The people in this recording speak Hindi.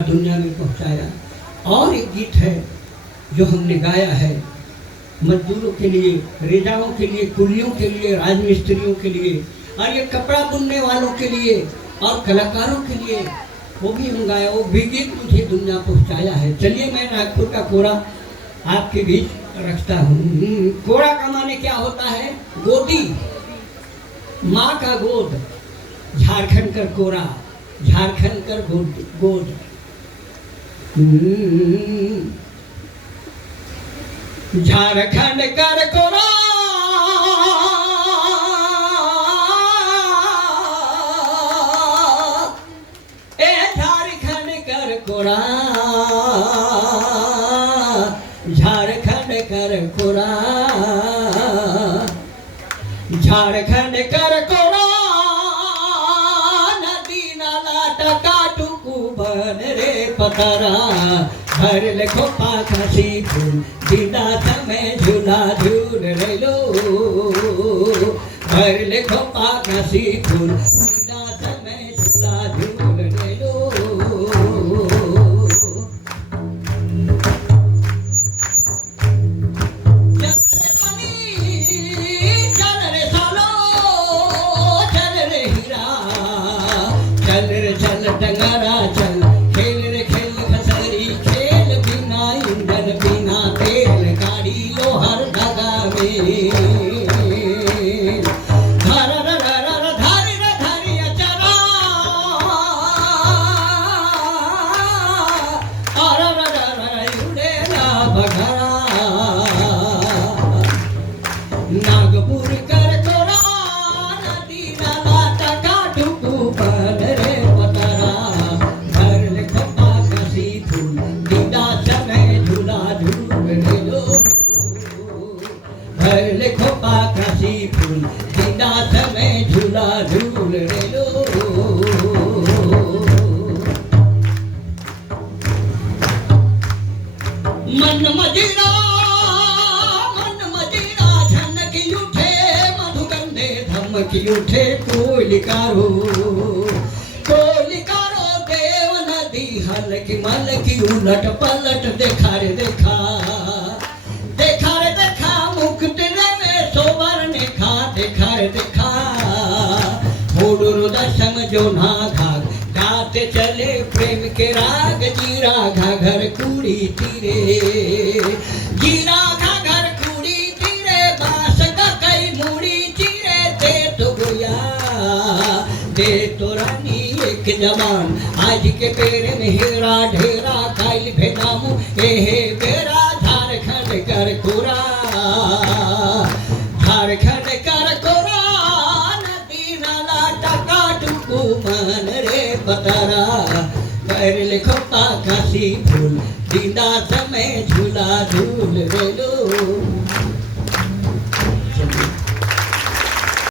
दुनिया में पहुंचाया। और एक गीत है जो हमने गाया है मजदूरों के लिए, रेजाओं के लिए, कुलियों के लिए, राजमिस्त्रियों के लिए, और ये कपड़ा बुनने वालों के लिए और कलाकारों के लिए, वो भी हम गाया। वो भी गीत मुझे दुनिया पहुंचाया है। चलिए मैं नागपुर का कोरा आपके बीच रखता हूँ। कोरा का माने क्या होता है? गोदी, माँ का गोद। झारखंड कर कोरा, झारखंड कर गोद। झारखंड कर कोरा, ए झारखंड कर कोरा, झारखंड कर कोरा, झारखंड कर कोरा। नदी नाला टका टुकू बन रे पतरा, भर लेखो पाखसी फूल बिना समय झूला झूल रे लो। भर लेखो पाखसी फूल बिना समय झूला झूल रे लो। चल रे सालो, चल रे हीरा, चल रे चल टंगारा चल, खेल रे खेल खसरी, खेल बिना इंजन बिना तेल, गाड़ी लोहर धागा में। धर धर धर धारी रे धारी अचरा, और उड़े ना बघरा। नागपुर कर कोरा, नदी नाला टका टुकू बन रे पतरा, भर ले खपा कसी फूल बिना समय झूला झूल रे लो। भर ले खपा कसी फूल बिना समय झूला झूल रे लो। मन मजीरा, मन मजीरा झनकी उठे, मधुगंधे धमकी उठे, कोलिकारो कोलिकारो देव नदी हलकी मलकी उलट पलट। देखा रे देखा, देखा रे देखा, मुकुट में सोबर ने खा। देखा रे देखा, होडुर दशम जो ना घाग, गाते चले प्रेम के राग। जीरा घाघर कुड़ी तीरे, जीरा घाघर कुड़ी तीरे, बास का कई मुड़ी चीरे। दे तो गोया, दे तो रानी एक जवान, आज के पेरे में हेरा ढेरा, काइल भेदामू एहे बेरा। झारखंड कर कोरा, झारखंड कर कोरा, नदी नाला टका टुकू मन रे पतरा, कर लिखो पाखसी फूल बिना समय झूला झूल रे लो।